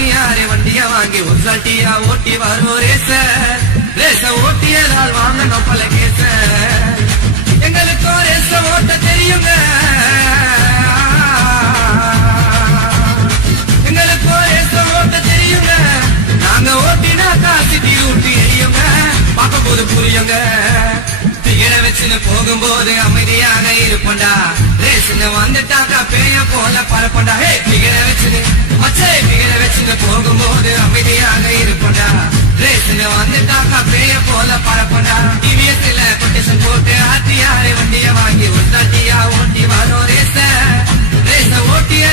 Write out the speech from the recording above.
RTR வண்டிய வாங்கி ஒரு சாட்டியா ஓட்டி வரும் ரேச ஓட்டியதால் வாங்கணும் பல கேச எங்களுக்கு ரேச ஓட்ட தெரியுங்க எங்களுக்கு ரேச ஓட்ட தெரியுங்க நாங்க ஓட்டினா காசி ஊட்டி எரியுங்க பார்க்கும் போது புரியுங்க திகழ வச்சுன்னு போகும்போது அமைதியாக இருப்பண்டா ரேசுன்னு வந்துட்டாக்கா பேய போல பரப்பண்டா திகழ வச்சுன்னு மச்சை திகழ வச்சுன்னு போகும்போது அமைதியாக இருப்பண்டா ரேசுன்னு வந்துட்டாக்கா பேய போல பரப்பண்டா டிவிஎஸ்ல கொட்டேஷன் போட்டு ஆர்டிஆர் வண்டிய வாங்கி ஒரு தாட்டியா ஓட்டி வரும் ரேச ஓட்டிய